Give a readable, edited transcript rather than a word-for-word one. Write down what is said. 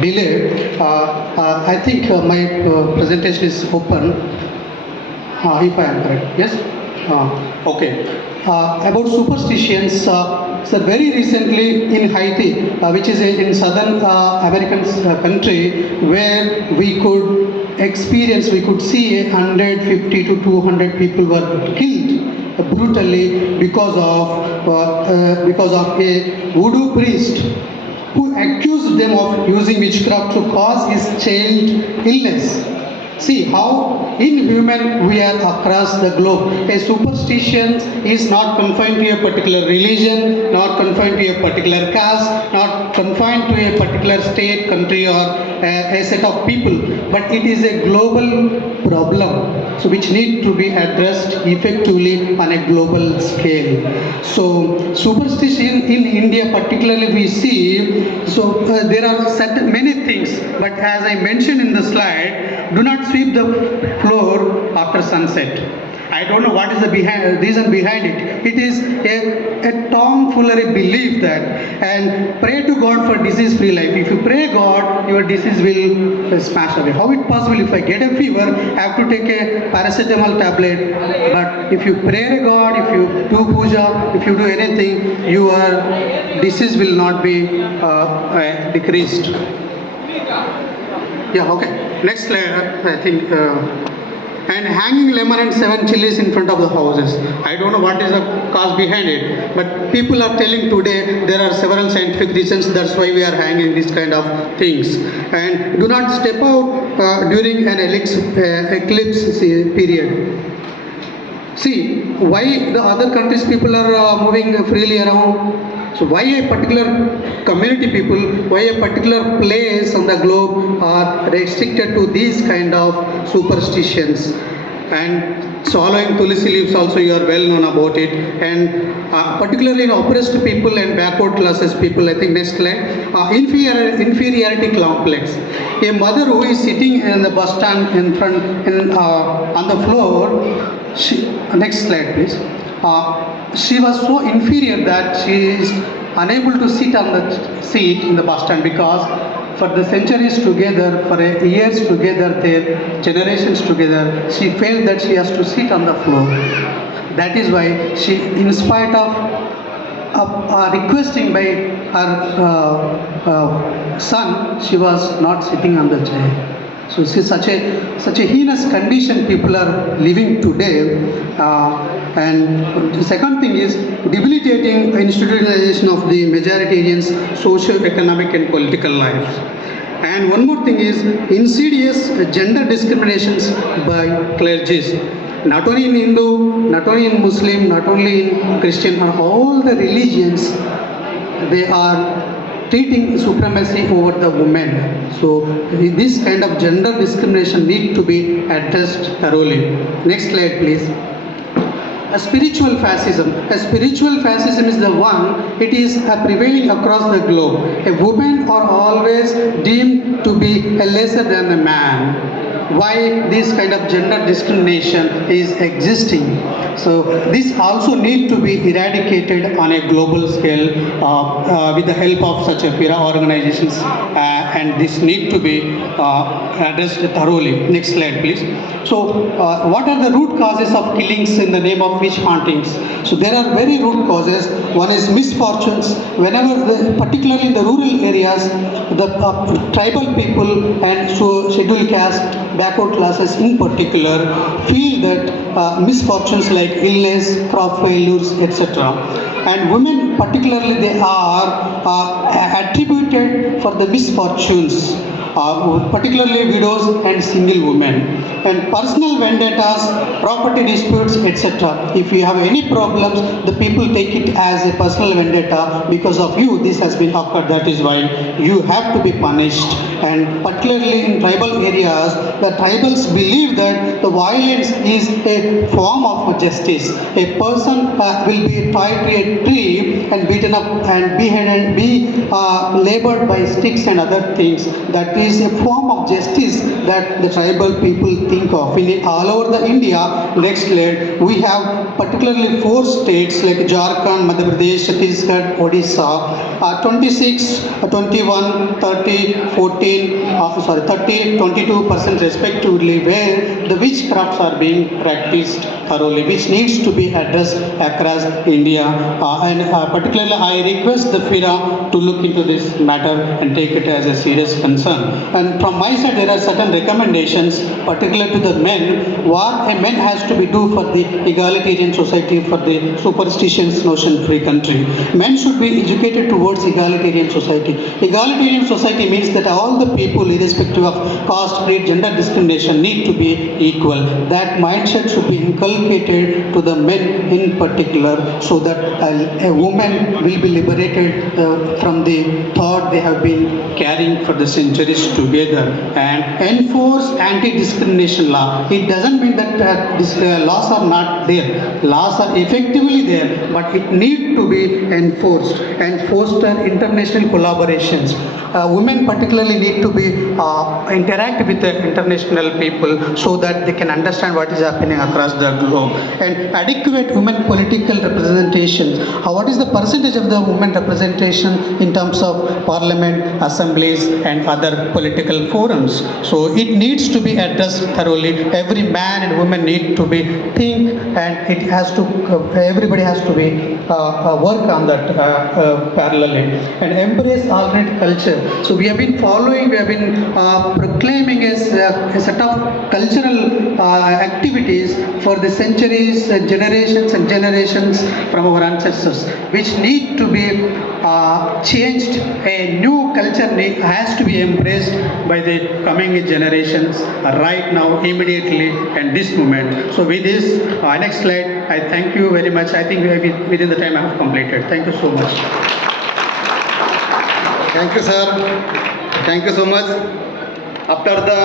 delay. I think my presentation is open. If I am correct, yes? Okay. About superstitions, so very recently in Haiti, which is in southern American country, where we could see 150 to 200 people were killed brutally because of a voodoo priest who accused them of using witchcraft to cause his child illness. See how inhuman we are across the globe. A superstition is not confined to a particular religion, not confined to a particular caste, not confined to a particular state, country, or a set of people, but it is a global problem, so which need to be addressed effectively on a global scale. So superstition in India particularly we see, so there are certain many things, but as I mentioned in the slide, do not sweep the floor after sunset. I don't know what is the reason behind it. It is a tomfoolery belief that, and pray to God for disease-free life. If you pray God, your disease will smash away. How it possible? If I get a fever, I have to take a paracetamol tablet. But if you pray to God, if you do puja, if you do anything, your disease will not be decreased. Yeah, okay. Next slide, I think. And hanging lemon and 7 chilies in front of the houses. I don't know what is the cause behind it, but people are telling today there are several scientific reasons, that's why we are hanging these kind of things. And do not step out during an eclipse period. See, why the other countries people are moving freely around? So why a particular community people, why a particular place on the globe are restricted to these kind of superstitions? And swallowing tulsi leaves also, you are well known about it. And particularly in oppressed people and backward classes people, I think next slide, inferiority complex. A mother who is sitting in the bus stand in front, on the floor, next slide please. She was so inferior that she is unable to sit on the seat in the bus stand because for the centuries together, for years together, their generations together, she felt that she has to sit on the floor. That is why she, in spite of requesting by her son, she was not sitting on the chair. So see, such a heinous condition people are living today. And the second thing is debilitating institutionalization of the majoritarian's socio-economic and political life. And one more thing is insidious gender discriminations by clergies. Not only in Hindu, not only in Muslim, not only in Christian, all the religions, they are treating supremacy over the women. So this kind of gender discrimination need to be addressed thoroughly. Next slide please. A spiritual fascism. A spiritual fascism is the one, it is prevailing across the globe. A woman are always deemed to be lesser than a man. Why this kind of gender discrimination is existing? So this also need to be eradicated on a global scale with the help of such a organizations, and this need to be addressed thoroughly. Next slide please. So what are the root causes of killings in the name of witch hauntings? So there are very root causes. One is misfortunes. Whenever, particularly in the rural areas, the tribal people and so scheduled caste, backward classes in particular, feel that misfortunes like illness, crop failures, etc. And women particularly, they are attributed for the misfortunes, particularly widows and single women. And personal vendettas, property disputes, etc. If you have any problems, the people take it as a personal vendetta. Because of you, this has been occurred. That is why you have to be punished. And particularly in tribal areas, the tribals believe that the violence is a form of justice. A person will be tied to a tree and beaten up and beheaded, be labored by sticks and other things. That is a form of justice that the tribal people think of. In all over the India, next slide, we have particularly 4 states like Jharkhand, Madhya Pradesh, Chhattisgarh, Odisha, 26, 21, 30, 22% respectively, where the witchcrafts are being practiced thoroughly, which needs to be addressed across India. Particularly, I request the FIRA to look into this matter and take it as a serious concern. And from my side, there are certain recommendations, particular to the men, what a man has to be do for the egalitarian society, for the superstitions notion-free country. Men should be educated towards egalitarian society. Egalitarian society means that all the people, irrespective of caste, creed, gender discrimination, need to be equal. That mindset should be inculcated to the men in particular, so that a woman will be liberated from the thought they have been carrying for the centuries together, and enforce anti-discrimination law. It doesn't mean that laws are not there. Laws are effectively there, but it need to be enforced and foster international collaborations. Women particularly need to be interact with the international people, so that they can understand what is happening across the globe. And adequate women political representation. What is the percentage of the women representation in terms of parliament, assemblies, and other political forums? So it needs to be addressed thoroughly. Every man and woman need to be think, and it has to everybody has to be work on that parallelly, and embrace alternate culture. So we have been following, we have been proclaiming as a set of cultural activities for the centuries, generations and generations from our ancestors, which need to be changed. A new culture has to be embraced by the coming generations right now, immediately, and this moment. So with this, next slide, I thank you very much. I think within the time I have completed. Thank you so much. Thank you, sir. Thank you so much. After the